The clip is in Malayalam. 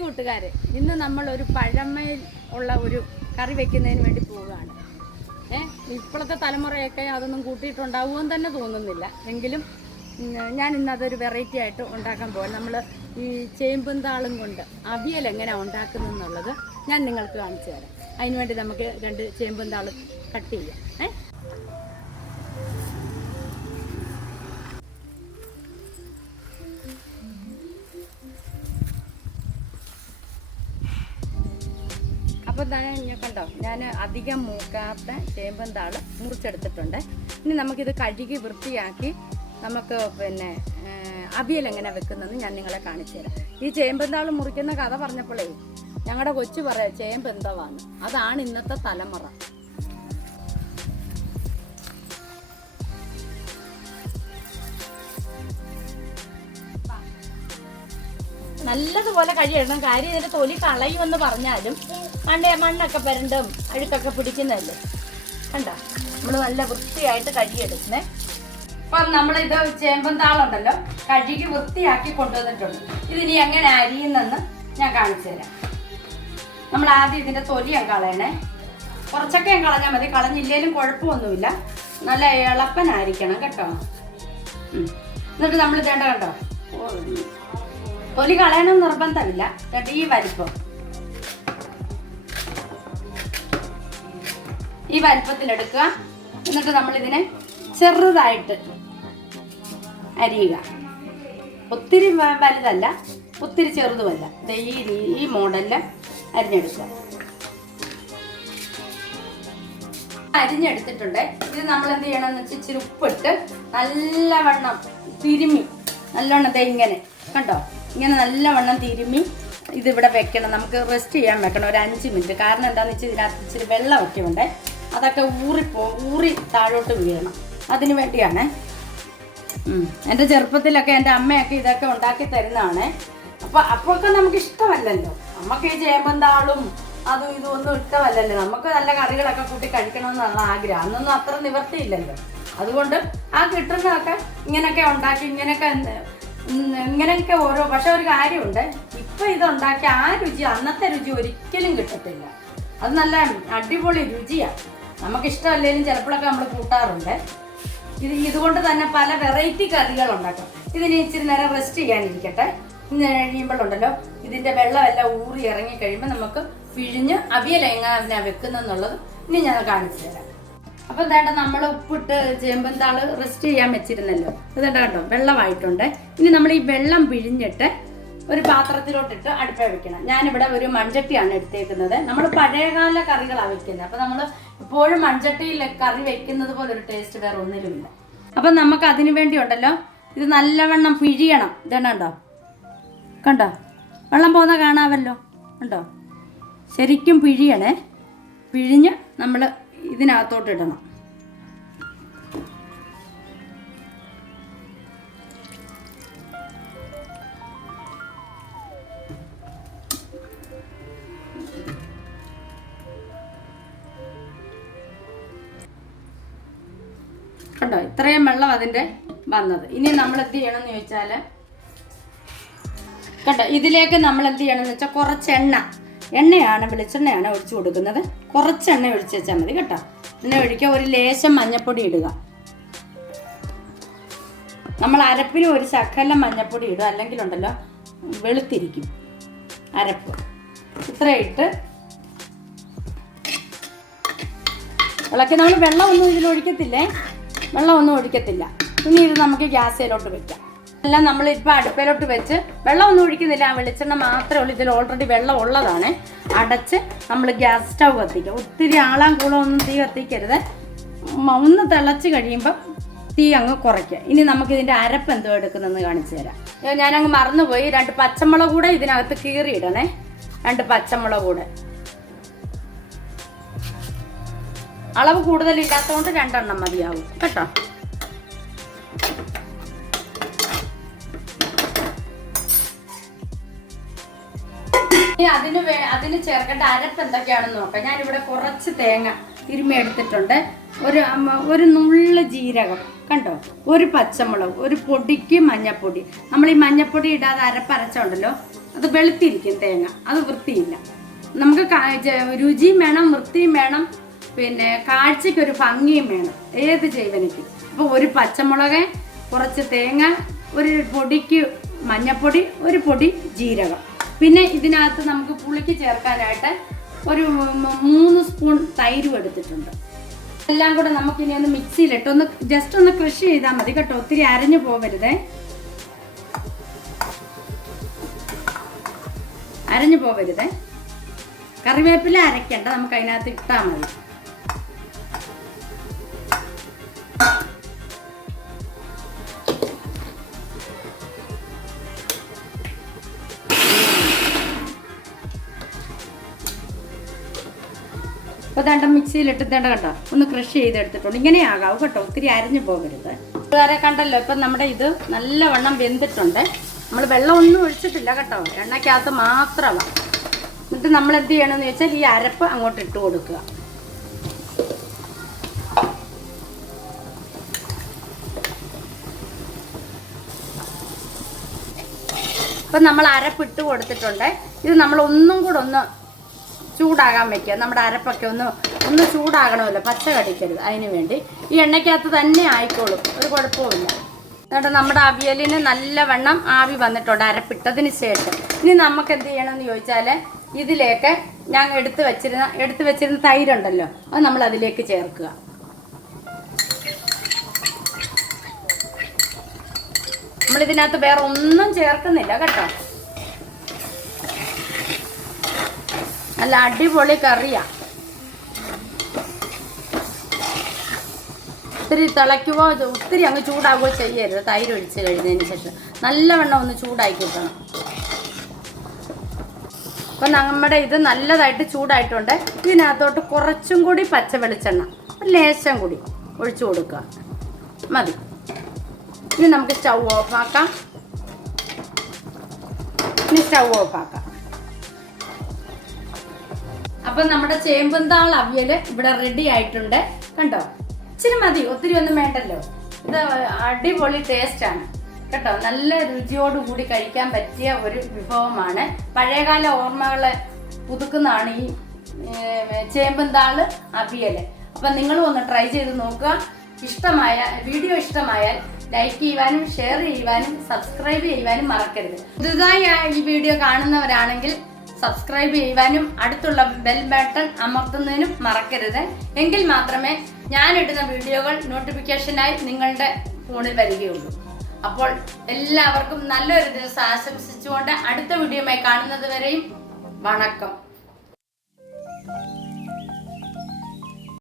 കൂട്ടുകാരെ, ഇന്ന് നമ്മൾ ഒരു പഴമയിൽ ഉള്ള ഒരു കറി വെക്കുന്നതിന് വേണ്ടി പോവുകയാണ്. ഇപ്പോഴത്തെ തലമുറയൊക്കെ അതൊന്നും കൂട്ടിയിട്ടുണ്ടാവുമെന്ന് തന്നെ തോന്നുന്നില്ല. എങ്കിലും ഞാൻ ഇന്നതൊരു വെറൈറ്റി ആയിട്ട് ഉണ്ടാക്കാൻ പോകാം. നമ്മൾ ഈ ചേമ്പും താളും കൊണ്ട് അവിയൽ എങ്ങനെ ഉണ്ടാക്കുന്നതെന്നുള്ളത് ഞാൻ നിങ്ങൾക്ക് കാണിച്ചു തരാം. അതിനുവേണ്ടി നമുക്ക് 2 ചേമ്പും താളും കട്ട് ചെയ്യാം. അപ്പോൾ ഞാൻ കണ്ടോ, ഞാൻ അധികം മൂക്കാത്ത ചേമ്പും താള് മുറിച്ചെടുത്തിട്ടുണ്ട്. ഇനി നമുക്കിത് കഴുകി വൃത്തിയാക്കി നമുക്ക് അവിയൽ എങ്ങനെ വെക്കുന്നതെന്ന് ഞാൻ നിങ്ങളെ കാണിച്ചു തരാം. ഈ ചേമ്പും താള് മുറിക്കുന്ന കഥ പറഞ്ഞപ്പോഴേ ഞങ്ങളുടെ കൊച്ചു പറയാം ചേമ്പ് എന്തവാന്ന്. അതാണ് ഇന്നത്തെ തലമുറ. നല്ലതുപോലെ കഴിയണം. കാര്യം ഇതിന്റെ തൊലി കളയുമെന്ന് പറഞ്ഞാലും മണ്ണൊക്കെ പരണ്ടും അഴുക്കൊക്കെ പിടിക്കുന്നതല്ലേ. കണ്ടോ, നമ്മൾ നല്ല വൃത്തിയായിട്ട് കഴുകിയെടുക്കുന്നേ. അപ്പം നമ്മളിത് ചേമ്പും താളുണ്ടല്ലോ കഴുകി വൃത്തിയാക്കി കൊണ്ടുവന്നിട്ടുണ്ട്. ഇതിനി എങ്ങനെ അരിയുന്നെന്ന് ഞാൻ കാണിച്ചു തരാം. നമ്മൾ ആദ്യം ഇതിന്റെ തൊലി കളയണേ. കുറച്ചൊക്കെ കളഞ്ഞാൽ മതി, കളഞ്ഞില്ലേലും കുഴപ്പമൊന്നുമില്ല. നല്ല ഇളപ്പനായിരിക്കണം കേട്ടോ. എന്നിട്ട് നമ്മൾ ഇതേണ്ട കണ്ടോ, തൊലി കളയണം നിർബന്ധമില്ല. ഈ വലിപ്പം, ഈ വലിപ്പത്തിലെടുക്കുക. എന്നിട്ട് നമ്മളിതിനെ ചെറുതായിട്ട് അരിയുക. ഒത്തിരി വലുതല്ല, ഒത്തിരി ചെറുതുമല്ല. ഈ മോഡലിൽ അരിഞ്ഞെടുക്കുക. അരിഞ്ഞെടുത്തിട്ടുണ്ട്. ഇത് നമ്മൾ എന്ത് ചെയ്യണമെന്ന് വെച്ചാൽ ഇച്ചിരി ഉപ്പിട്ട് നല്ലവണ്ണം തിരുമ്മി, നല്ലവണ്ണം ഇങ്ങനെ കണ്ടോ, ഇങ്ങനെ നല്ലവണ്ണം തിരുമ്മി ഇതിവിടെ വെക്കണം. നമുക്ക് റെസ്റ്റ് ചെയ്യാൻ വെക്കണം ഒരു 5 മിനിറ്റ്. കാരണം എന്താണെന്ന് വെച്ചാൽ ഇതിനകത്ത് ഇച്ചിരി വെള്ളമൊക്കെ ഉണ്ട്. അതൊക്കെ ഊറി താഴോട്ട് വീഴണം. അതിന് വേണ്ടിയാണ്. എൻ്റെ ചെറുപ്പത്തിലൊക്കെ എൻ്റെ അമ്മയൊക്കെ ഇതൊക്കെ ഉണ്ടാക്കി തരുന്നതാണ്. അപ്പോഴൊക്കെ നമുക്ക് ഇഷ്ടമല്ലല്ലോ. നമുക്ക് ഈ ചേമ്പും താളും അതും ഇതും ഒന്നും ഇഷ്ടമല്ലല്ലോ. നമുക്ക് നല്ല കറികളൊക്കെ കൂട്ടി കഴിക്കണമെന്നുള്ള ആഗ്രഹം. അന്നൊന്നും അത്ര നിവർത്തിയില്ലല്ലോ. അതുകൊണ്ട് ആ കിട്ടുന്നതൊക്കെ ഇങ്ങനെയൊക്കെ ഉണ്ടാക്കി ഇങ്ങനെയൊക്കെ ഓരോ. പക്ഷെ ഒരു കാര്യമുണ്ട്, ഇപ്പം ഇതുണ്ടാക്കി ആ രുചി, അന്നത്തെ രുചി ഒരിക്കലും കിട്ടത്തില്ല. അത് നല്ല അടിപൊളി രുചിയാണ്. നമുക്കിഷ്ടമല്ലെങ്കിലും ചിലപ്പോഴൊക്കെ നമ്മൾ കൂട്ടാറുണ്ട്. ഇതുകൊണ്ട് തന്നെ പല വെറൈറ്റി കറികൾ ഉണ്ടാക്കാം. ഇതിന് ഇച്ചിരി നേരം റെസ്റ്റ് ചെയ്യാനിരിക്കട്ടെ. ഇന്ന് കഴിയുമ്പോഴുണ്ടല്ലോ ഇതിൻ്റെ വെള്ളമെല്ലാം ഊറി ഇറങ്ങി കഴിയുമ്പോൾ നമുക്ക് പിഴിഞ്ഞ് അവിയൽ എങ്ങനെ വെക്കുന്നെന്നുള്ളത് ഇനി ഞാൻ കാണിച്ചു തരാം. അപ്പം വേണ്ട, നമ്മൾ ഉപ്പിട്ട് ചേമ്പും താള് റെസ്റ്റ് ചെയ്യാൻ വെച്ചിരുന്നല്ലോ. ഇതേണ്ട കണ്ടോ, വെള്ളമായിട്ടുണ്ട്. ഇനി നമ്മൾ ഈ വെള്ളം പിഴിഞ്ഞിട്ട് ഒരു പാത്രത്തിലോട്ടിട്ട് അടുപ്പേ വെക്കണം. ഞാനിവിടെ ഒരു മൺചട്ടിയാണ് എടുത്തേക്കുന്നത്. നമ്മൾ പഴയകാല കറികളാണ് വെക്കുന്നത്. അപ്പം നമ്മൾ ഇപ്പോഴും മൺചട്ടിയിൽ കറി വെക്കുന്നത് പോലെ ഒരു ടേസ്റ്റ് വേറെ ഒന്നിലുമില്ല. അപ്പം നമുക്ക് അതിന് വേണ്ടി ഉണ്ടല്ലോ, ഇത് നല്ലവണ്ണം പിഴിയണം. ഇതെണ്ണ കണ്ടോ, വെള്ളം പോകുന്ന കാണാമല്ലോ. കണ്ടോ, ശരിക്കും പിഴിയണേ. പിഴിഞ്ഞ് നമ്മൾ ഇതിനകത്തോട്ട് ഇടണം. കണ്ടോ, ഇത്രയും വെള്ളം അതിൻ്റെ വന്നത്. ഇനി നമ്മൾ എന്ത് ചെയ്യണമെന്ന് ചോദിച്ചാൽ കണ്ടോ, ഇതിലേക്ക് നമ്മൾ എന്ത് ചെയ്യണമെന്ന് വെച്ചാൽ കുറച്ച് എണ്ണയാണ്, വെളിച്ചെണ്ണയാണ് ഒഴിച്ചു കൊടുക്കുന്നത്. കുറച്ച് എണ്ണ ഒഴിച്ച് വെച്ചാൽ മതി കേട്ടോ. എണ്ണ ഒഴിക്കുക, ഒരു ലേശം മഞ്ഞൾപ്പൊടി ഇടുക. നമ്മൾ അരപ്പിന് ഒരു ശകലം മഞ്ഞൾപ്പൊടി ഇടുക, അല്ലെങ്കിൽ ഉണ്ടല്ലോ വെളുത്തിരിക്കും അരപ്പ്. ഇത്ര ഇട്ട് ഇളക്കി. നമ്മൾ വെള്ളമൊന്നും ഇതിലൊഴിക്കത്തില്ലേ, വെള്ളമൊന്നും ഒഴിക്കത്തില്ല. ഇനി ഇത് നമുക്ക് ഗ്യാസിലോട്ട് വെക്കാം. എല്ലാം നമ്മളിപ്പോൾ അടുപ്പിലോട്ട് വെച്ച് വെള്ളമൊന്നും ഒഴിക്കുന്നില്ല. ആ വെളിച്ചെണ്ണ മാത്രമേ ഉള്ളൂ. ഇതിൽ ഓൾറെഡി വെള്ളം ഉള്ളതാണ്. അടച്ച് നമ്മൾ ഗ്യാസ് സ്റ്റൗ കത്തിക്കുക. ഒത്തിരി ആളാം കൂളമൊന്നും തീ കത്തിക്കരുത്. ഒന്ന് തിളച്ച് കഴിയുമ്പം തീ അങ്ങ് കുറയ്ക്കുക. ഇനി നമുക്കിതിൻ്റെ അരപ്പ് എന്തോ എടുക്കുന്നതെന്ന് കാണിച്ചു തരാം. ഞാനങ്ങ് മറന്നുപോയി. 2 പച്ചമുളക് കൂടെ ഇതിനകത്ത് കീറിയിടണേ. 2 പച്ചമുളക് കൂടെ. അളവ് കൂടുതലില്ലാത്തതുകൊണ്ട് 2 എണ്ണം മതിയാവും കേട്ടോ. അതിന് ചേർക്കേണ്ട അരപ്പ് എന്തൊക്കെയാണെന്ന് നോക്കാം. ഞാനിവിടെ കുറച്ച് തേങ്ങ തിരുമ്മി എടുത്തിട്ടുണ്ട്. ഒരു നുള്ള് ജീരകം കണ്ടോ, ഒരു പച്ചമുളക്, ഒരു പൊടിക്ക് മഞ്ഞപ്പൊടി. നമ്മൾ ഈ മഞ്ഞപ്പൊടി ഇടാതെ അരപ്പരച്ചുണ്ടല്ലോ അത് വെളുത്തിരിക്കും തേങ്ങ, അത് വൃത്തിയില്ല. നമുക്ക് രുചിയും വേണം, വൃത്തിയും വേണം, പിന്നെ കാഴ്ചയ്ക്കൊരു ഭംഗിയും വേണം ഏത് ജൈവനയ്ക്കും. അപ്പോൾ ഒരു പച്ചമുളക്, കുറച്ച് തേങ്ങ, ഒരു പൊടിക്ക് മഞ്ഞപ്പൊടി, ഒരു പൊടി ജീരകം, പിന്നെ ഇതിനകത്ത് നമുക്ക് പുളിക്ക് ചേർക്കാനായിട്ട് ഒരു 3 സ്പൂൺ തൈരും എടുത്തിട്ടുണ്ട്. എല്ലാം കൂടെ നമുക്കിനി ഒന്ന് മിക്സിയിലിട്ട് ഒന്ന് ജസ്റ്റ് ഒന്ന് ക്രഷ് ചെയ്താൽ മതി കേട്ടോ, ഒത്തിരി അരഞ്ഞു പോകരുതേ, അരഞ്ഞു പോകരുതേ. കറിവേപ്പില അരയ്ക്കണ്ട, നമുക്ക് അതിനകത്ത് ഇട്ടാൽ മതി. അപ്പോൾ ദണ്ട മിക്സിയിലിട്ട് ദണ്ട കണ്ടോ ഒന്ന് ക്രഷ് ചെയ്തെടുത്തിട്ടുണ്ട്. ഇങ്ങനെയാകാവും കേട്ടോ, ഒത്തിരി അരഞ്ഞു പോകരുത്. വേറെ കണ്ടല്ലോ, ഇപ്പം നമ്മുടെ ഇത് നല്ലവണ്ണം വെന്തിട്ടുണ്ട്. നമ്മൾ വെള്ളമൊന്നും ഒഴിച്ചിട്ടില്ല കേട്ടോ, എണ്ണയ്ക്കകത്ത് മാത്രമാണ്. എന്നിട്ട് നമ്മൾ എന്ത് ചെയ്യണമെന്ന് വെച്ചാൽ ഈ അരപ്പ് അങ്ങോട്ട് ഇട്ട് കൊടുക്കുക. അപ്പം നമ്മൾ അരപ്പിട്ട് കൊടുത്തിട്ടുണ്ട്. ഇത് നമ്മൾ ഒന്നും കൂടെ ഒന്ന് ചൂടാകാൻ വയ്ക്കുക. നമ്മുടെ അരപ്പൊക്കെ ഒന്ന് ചൂടാകണമല്ലോ, പച്ച കടിക്കരുത്. അതിന് വേണ്ടി ഈ എണ്ണയ്ക്കകത്ത് തന്നെ ആയിക്കോളും, ഒരു കുഴപ്പമില്ല. എന്നിട്ട് നമ്മുടെ അവിയലിന് നല്ലവണ്ണം ആവി വന്നിട്ടുണ്ട് അരപ്പിട്ടതിന് ശേഷം. ഇനി നമുക്ക് എന്ത് ചെയ്യണമെന്ന് ചോദിച്ചാൽ ഇതിലേക്ക് ഞാൻ എടുത്ത് വെച്ചിരുന്ന തൈരുണ്ടല്ലോ, അത് നമ്മൾ അതിലേക്ക് ചേർക്കുക. നമ്മളിതിനകത്ത് വേറെ ഒന്നും ചേർക്കുന്നില്ല കേട്ടോ. നല്ല അടിപൊളി കറിയാണ്. ഒത്തിരി തിളയ്ക്കുകയോ ഒത്തിരി അങ്ങ് ചൂടാകുകയോ ചെയ്യരുത്. തൈര് ഒഴിച്ച് കഴിഞ്ഞതിന് ശേഷം നല്ലവണ്ണം ഒന്ന് ചൂടാക്കി കിട്ടണം. അപ്പം നമ്മുടെ ഇത് നല്ലതായിട്ട് ചൂടായിട്ടുണ്ട്. ഇതിനകത്തോട്ട് കുറച്ചും കൂടി പച്ച വെളിച്ചെണ്ണ ലേശം കൂടി ഒഴിച്ചു കൊടുക്കുക, മതി. ഇനി നമുക്ക് സ്റ്റൗ ഓഫാക്കാം. അപ്പം നമ്മുടെ ചേമ്പുംതാൾ അവിയൽ ഇവിടെ റെഡി ആയിട്ടുണ്ട്. കണ്ടോ, ഇച്ചിരി മതി, ഒത്തിരി ഒന്നും വേണ്ടല്ലോ. ഇത് അടിപൊളി ടേസ്റ്റാണ് കേട്ടോ, നല്ല രുചിയോടുകൂടി കഴിക്കാൻ പറ്റിയ ഒരു വിഭവമാണ്. പഴയകാല ഓർമ്മകളെ പുതുക്കുന്നതാണ് ഈ ചേമ്പുംതാൾ അവിയൽ. അപ്പം നിങ്ങളും ഒന്ന് ട്രൈ ചെയ്ത് നോക്കുക. വീഡിയോ ഇഷ്ടമായാൽ ലൈക്ക് ചെയ്യുവാനും ഷെയർ ചെയ്യുവാനും സബ്സ്ക്രൈബ് ചെയ്യുവാനും മറക്കരുത്. പുതുതായി ഈ വീഡിയോ കാണുന്നവരാണെങ്കിൽ സബ്സ്ക്രൈബ് ചെയ്യുവാനും അടുത്തുള്ള ബെൽ ബട്ടൺ അമർത്തുന്നതിനും മറക്കരുത്. എങ്കിൽ മാത്രമേ ഞാനിടുന്ന വീഡിയോകൾ നോട്ടിഫിക്കേഷനായി നിങ്ങളുടെ ഫോണിൽ വരികയുള്ളൂ. അപ്പോൾ എല്ലാവർക്കും നല്ലൊരു ദിവസം ആശംസിച്ചുകൊണ്ട് അടുത്ത വീഡിയോയുമായി കാണുന്നത് വരെയും വണക്കം.